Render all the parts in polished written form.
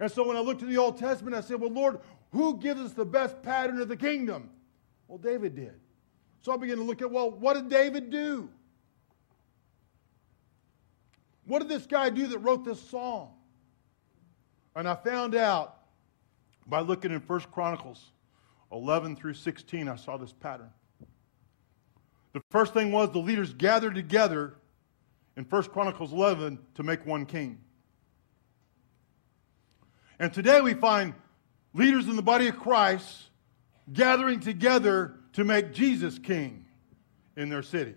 And so when I looked at the Old Testament, I said, well, Lord, who gives us the best pattern of the kingdom? Well, David did. So I began to look at, well, what did David do? What did this guy do that wrote this song? And I found out by looking in 1 Chronicles 11 through 16, I saw this pattern. The first thing was the leaders gathered together in 1 Chronicles 11 to make one king. And today we find leaders in the body of Christ gathering together to make Jesus king in their city.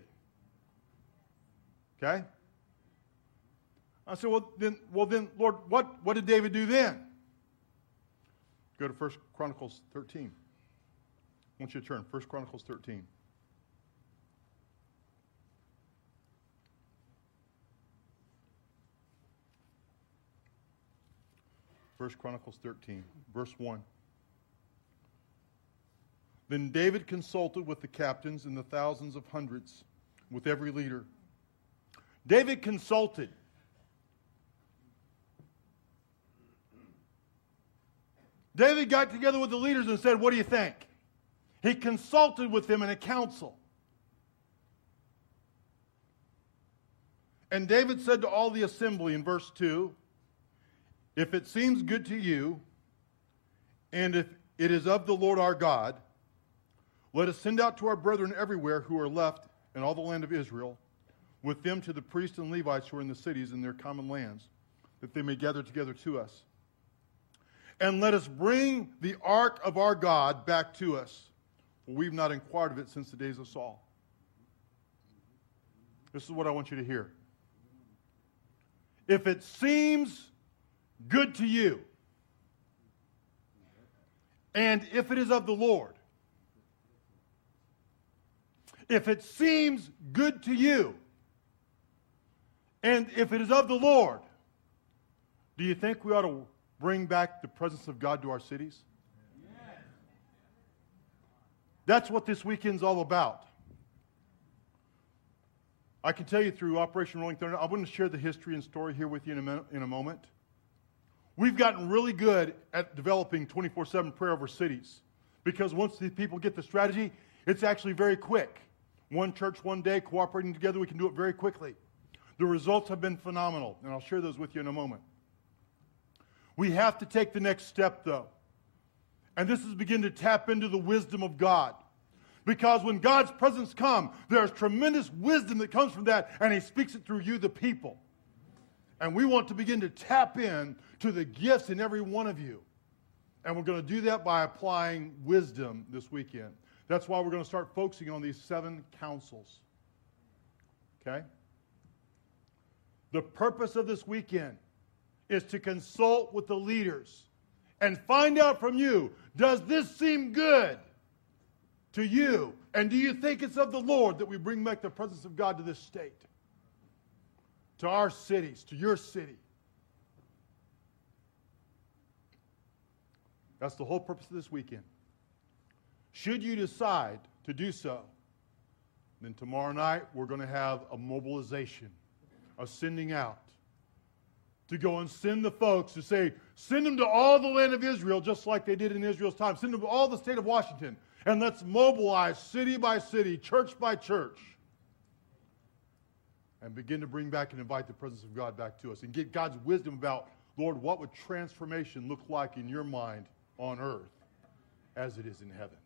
Okay? I said, well then, Lord, what did David do then? Go to 1 Chronicles 13. I want you to turn, 1 Chronicles 13. 1 Chronicles 13, verse 1. Then David consulted with the captains and the thousands of hundreds, with every leader. David consulted. David got together with the leaders and said, what do you think? He consulted with them in a council. And David said to all the assembly in verse 2, if it seems good to you, and if it is of the Lord our God, let us send out to our brethren everywhere who are left in all the land of Israel, with them to the priests and Levites who are in the cities in their common lands, that they may gather together to us. And let us bring the ark of our God back to us, for we've not inquired of it since the days of Saul. This is what I want you to hear. If it seems good to you, and if it is of the Lord, if it seems good to you, and if it is of the Lord, do you think we ought to bring back the presence of God to our cities? Yes. That's what this weekend's all about. I can tell you through Operation Rolling Thunder, I'm going to share the history and story here with you in a moment. We've gotten really good at developing 24/7 prayer over cities, because once these people get the strategy, it's actually very quick. One church, one day, cooperating together, we can do it very quickly. The results have been phenomenal, and I'll share those with you in a moment. We have to take the next step, though, and this is begin to tap into the wisdom of God. Because when God's presence comes, there's tremendous wisdom that comes from that, and He speaks it through you, the people. And we want to begin to tap in to the gifts in every one of you. And we're going to do that by applying wisdom this weekend. That's why we're going to start focusing on these 7 councils. Okay? The purpose of this weekend is to consult with the leaders and find out from you, does this seem good to you? And do you think it's of the Lord that we bring back the presence of God to this state? To our cities, to your city. That's the whole purpose of this weekend. Should you decide to do so, then tomorrow night we're going to have a mobilization, a sending out, to go and send the folks to say, send them to all the land of Israel, just like they did in Israel's time. Send them to all the state of Washington, and let's mobilize city by city, church by church, and begin to bring back and invite the presence of God back to us and get God's wisdom about, Lord, what would transformation look like in your mind on earth as it is in heaven?